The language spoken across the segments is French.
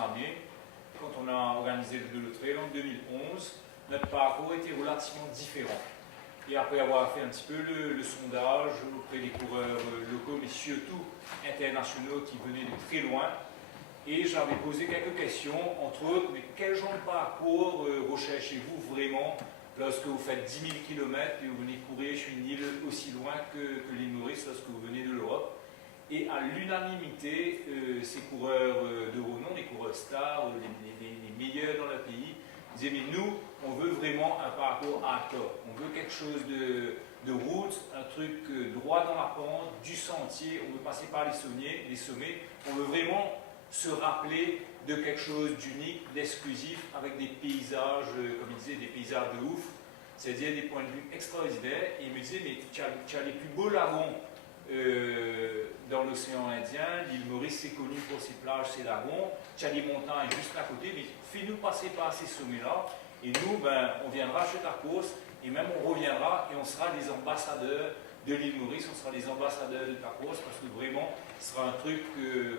années, quand on a organisé le Dodo Trail en 2011, notre parcours était relativement différent. Et après avoir fait un petit peu le sondage auprès des coureurs locaux, mais surtout internationaux qui venaient de très loin, et j'avais posé quelques questions, entre autres, mais quel genre de parcours recherchez-vous vraiment lorsque vous faites 10 000 km et vous venez courir sur une île aussi loin que l'île Maurice lorsque vous venez de l'Europe? Et à l'unanimité, ces coureurs de renom, les coureurs stars, les meilleurs dans le pays, disaient mais nous, on veut vraiment un parcours hardcore. On veut quelque chose de route, un truc droit dans la pente, du sentier, on veut passer par les sommets. On veut vraiment se rappeler de quelque chose d'unique, d'exclusif, avec des paysages, comme il disait, des paysages de ouf, c'est-à-dire des points de vue extraordinaires. Et il me disait, mais tu as les plus beaux lagons dans l'océan Indien, l'île Maurice c'est connu pour ses plages, ses lagons, tu as des montagnes juste à côté, mais fais-nous passer par ces sommets-là, et nous, ben, on viendra chez ta course, et même on reviendra, et on sera des ambassadeurs de l'île Maurice, on sera des ambassadeurs de ta course, parce que vraiment, ce sera un truc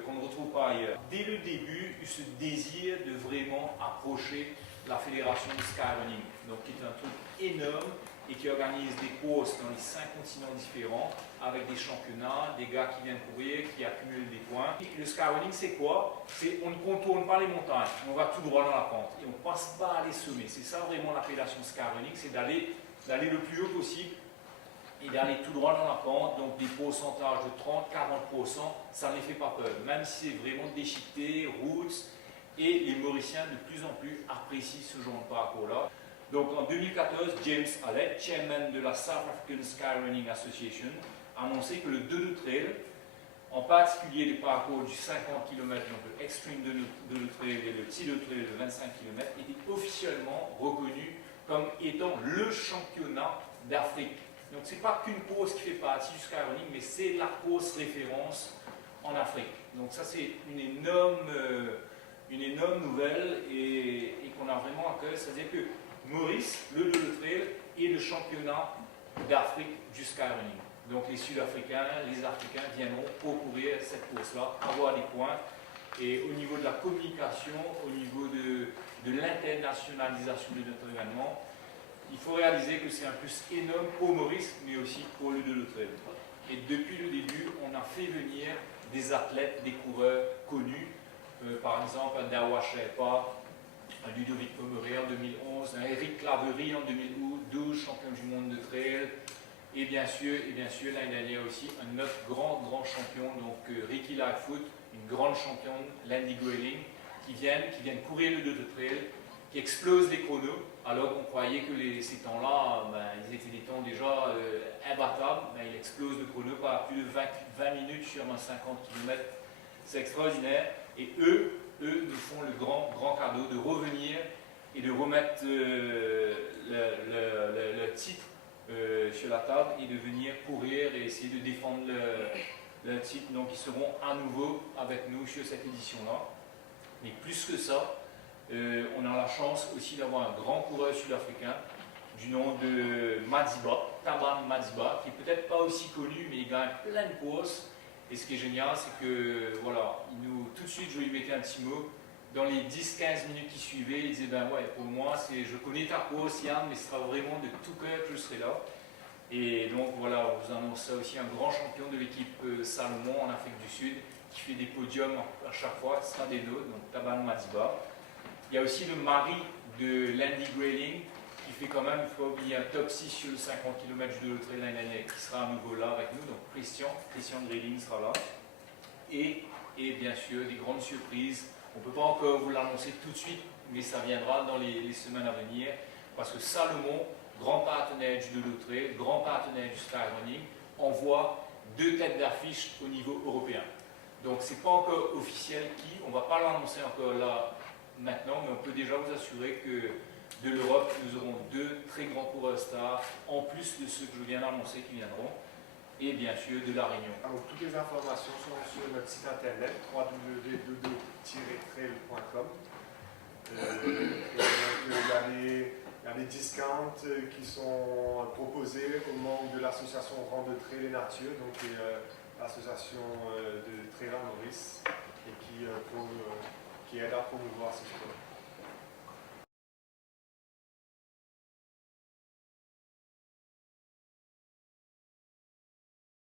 qu'on ne retrouve pas ailleurs. Dès le début, il y a eu ce désir de vraiment approcher la fédération du skyrunning, donc qui est un truc énorme, et qui organise des courses dans les 5 continents différents, avec des championnats, des gars qui viennent courir, qui accumulent des points. Et le skyrunning, c'est quoi? C'est on ne contourne pas les montagnes, on va tout droit dans la pente, et on ne passe pas à les sommets. C'est ça vraiment l'appellation skyrunning, c'est d'aller le plus haut possible, et d'aller tout droit dans la pente, donc des pourcentages de 30-40%, ça ne les fait pas peur, même si c'est vraiment déchiqueté, roots, et les Mauriciens de plus en plus apprécient ce genre de parcours-là. Donc en 2014, James Hallett, chairman de la South African Skyrunning Association, a annoncé que le Dodo Trail, en particulier les parcours du 50 km, donc le Extreme Dodo Trail et le Petit Dodo Trail de 25 km, étaient officiellement reconnus comme étant le championnat d'Afrique. Donc ce n'est pas qu'une course qui fait partie du skyrunning, mais c'est la course référence en Afrique. Donc ça c'est une énorme nouvelle et qu'on a vraiment à cœur, c'est-à-dire que Maurice, le Dodo Trail, est le championnat d'Afrique du skyrunning. Donc les Sud-Africains, les Africains viendront pour courir cette course-là, avoir des points. Et au niveau de la communication, au niveau de l'internationalisation de notre événement, il faut réaliser que c'est un plus énorme pour Maurice, mais aussi pour le Dodo Trail. Et depuis le début, on a fait venir des athlètes, des coureurs connus, par exemple un Dawa Sherpa, un Ludovic Pomeré en 2011, un Eric Claverie en 2012, champion du monde de trail, et bien sûr l'année dernière aussi, un autre grand champion, donc Ricky Lightfoot, une grande championne, Landy Grayling, qui viennent courir le Dodo Trail, qui explosent les chronos, alors qu'on croyait que ces temps-là, ils étaient des temps déjà imbattables, il explose le chrono par plus de 20 minutes sur un 50 km. C'est extraordinaire, et eux nous font le grand cadeau de revenir et de remettre le titre sur la table et de venir courir et essayer de défendre le titre. Donc ils seront à nouveau avec nous sur cette édition-là. Mais plus que ça, on a la chance aussi d'avoir un grand coureur sud-africain du nom de Madiba, Taban Madiba, qui est peut-être pas aussi connu, mais il gagne plein de courses. Et ce qui est génial, c'est que voilà, tout de suite, je lui mettais un petit mot. Dans les 10-15 minutes qui suivaient, il disait ben ouais, pour moi, je connais ta course, Yann, mais ce sera vraiment de tout cœur que je serai là. Et donc voilà, on vous annonce ça aussi, un grand champion de l'équipe Salomon en Afrique du Sud, qui fait des podiums à chaque fois, ce sera des nôtres, donc Taban Madiba. Il y a aussi le mari de Landy Grayling, qui fait quand même, il faut oublier, un top 6 sur le 50 km du Dodo Trail l'année dernière, qui sera à nouveau là avec nous, donc Christian Grayling sera là. Et bien sûr, des grandes surprises. On ne peut pas encore vous l'annoncer tout de suite, mais ça viendra dans les semaines à venir, parce que Salomon, grand partenaire du Dodo Trail, grand partenaire du skyrunning, envoie 2 têtes d'affiche au niveau européen. Donc ce n'est pas encore officiel qui, on ne va pas l'annoncer encore là maintenant, mais on peut déjà vous assurer que de l'Europe, nous aurons 2 très grands coureurs stars, en plus de ceux que je viens d'annoncer qui viendront, et bien sûr de la Réunion. Alors, toutes les informations sont sur notre site internet www.dodo-trail.com. Il y a des discounts qui sont proposés aux membres de l'association Rang de Trail et Nature, donc l'association de Trail à Maurice, et qui qui aident à promouvoir ce sport.